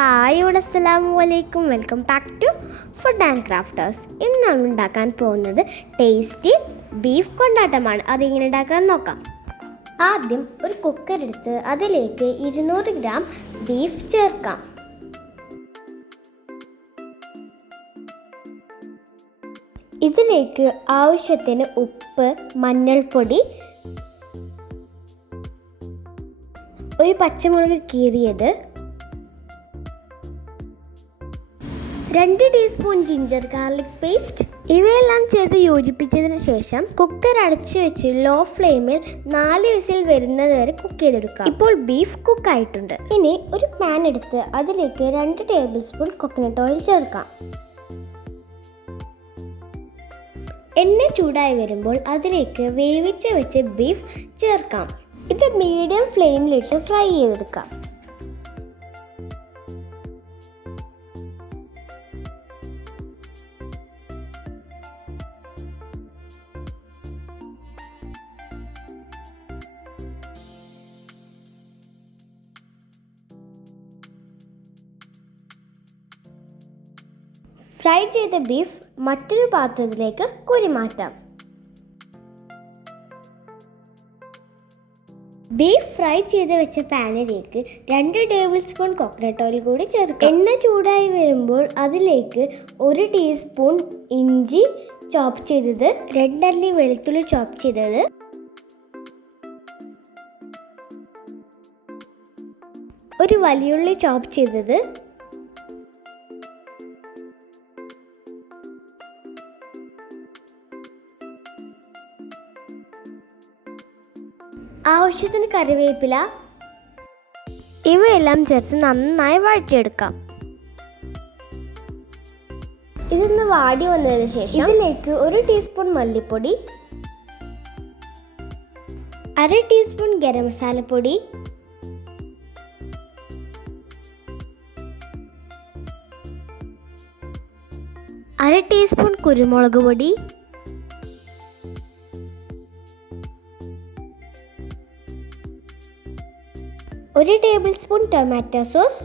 Hi അസ്സലാമു അലൈക്കും, welcome back to food and crafters. ഇന്ന് നമ്മൾ ഉണ്ടാക്കാൻ പോകുന്നത് ടേസ്റ്റി ബീഫ് കൊണ്ടാട്ടമാണ്. അതെങ്ങനെ ഉണ്ടാക്കാൻ നോക്കാം. ആദ്യം ഒരു കുക്കർ എടുത്ത് അതിലേക്ക് 200 ഗ്രാം ബീഫ് ചേർക്കാം. ഇതിലേക്ക് ആവശ്യത്തിന് ഉപ്പ്, മഞ്ഞൾപ്പൊടി, ഒരു പച്ചമുളക് കീറിയത്, 2 ടീസ്പൂൺ ജിഞ്ചർ ഗാർലിക് പേസ്റ്റ് ഇവയെല്ലാം ചേർത്ത് യോജിപ്പിച്ചതിന് ശേഷം കുക്കർ അടച്ചു വെച്ച് ലോ ഫ്ലെയിമിൽ 4 വിസിൽ വരുന്നത് വരെ കുക്ക് ചെയ്തെടുക്കാം. ഇപ്പോൾ ബീഫ് കുക്ക് ആയിട്ടുണ്ട്. ഇനി ഒരു പാൻ എടുത്ത് അതിലേക്ക് 2 ടേബിൾ സ്പൂൺ കോക്കനട്ട് ഓയിൽ ചേർക്കാം. എണ്ണ ചൂടായി വരുമ്പോൾ അതിലേക്ക് വേവിച്ച് വെച്ച് ബീഫ് ചേർക്കാം. ഇത് മീഡിയം ഫ്ലെയിമിലിട്ട് ഫ്രൈ ചെയ്തെടുക്കാം. ഫ്രൈ ചെയ്ത ബീഫ് മറ്റൊരു പാത്രത്തിലേക്ക് കോരി മാറ്റാം. ബീഫ് ഫ്രൈ ചെയ്ത് വെച്ച പാനിലേക്ക് 2 ടേബിൾ സ്പൂൺ കോക്കനട്ട് ഓയിൽ കൂടി ചേർക്കാം. എണ്ണ ചൂടായി വരുമ്പോൾ അതിലേക്ക് 1 ടീസ്പൂൺ ഇഞ്ചി ചോപ്പ് ചെയ്തത്, 2 അല്ലി വെളുത്തുള്ളി ചോപ്പ് ചെയ്തത്, 1 വലിയുള്ളി ചോപ്പ് ചെയ്തത്, ആവശ്യത്തിന് കറിവേപ്പില, ഇവയെല്ലാം ചേർത്ത് നന്നായി വഴറ്റിയെടുക്കാം. ഇതൊന്ന് വാടി വന്നതിന് ശേഷം ഇതിലേക്ക് 1 ടീസ്പൂൺ മല്ലിപ്പൊടി, 1/2 ടീസ്പൂൺ ഗരം മസാലപ്പൊടി, 1/2 ടീസ്പൂൺ കുരുമുളക് പൊടി, 1 table spoon tomato sauce,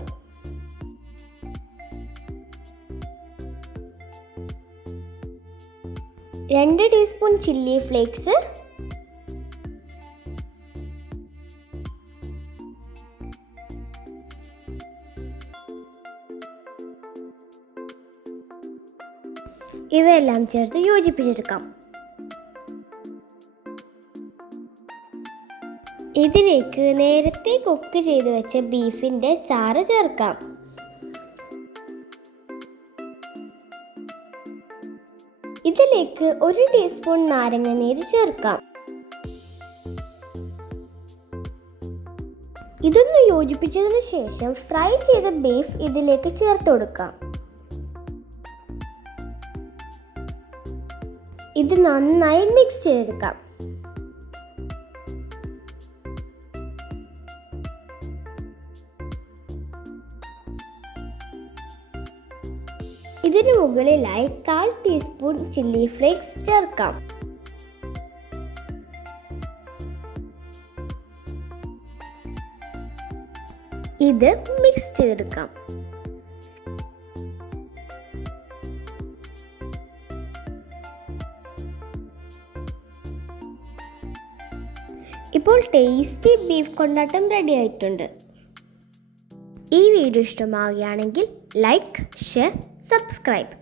2 teaspoon chilli flakes, ഇവയെല്ലാം ചേർത്ത് യോജിപ്പിച്ചെടുക്കാം. ഇതിലേക്ക് നേരത്തെ കുക്ക് ചെയ്ത് വെച്ച ബീഫിൻ്റെ ചാറ് ചേർക്കാം. ഇതിലേക്ക് 1 ടീസ്പൂൺ നാരങ്ങ നീര് ചേർക്കാം. ഇതൊന്ന് യോജിപ്പിച്ചതിന് ശേഷം ഫ്രൈ ചെയ്ത ബീഫ് ഇതിലേക്ക് ചേർത്ത് കൊടുക്കാം. ഇത് നന്നായി മിക്സ് ചെയ്തെടുക്കാം. ഇതിന് മുകളിലായി 1/4 ടീസ്പൂൺ ചില്ലി ഫ്ലേക്സ് ചേർക്കാം. ഇത് മിക്സ് ചെയ്തെടുക്കാം. ഇപ്പോൾ ടേസ്റ്റി ബീഫ് കൊണ്ടാട്ടം റെഡി ആയിട്ടുണ്ട്. ഈ വീഡിയോ ഇഷ്ടമാവുകയാണെങ്കിൽ ലൈക്ക്, ഷെയർ, സബ്സ്ക്രൈബ്.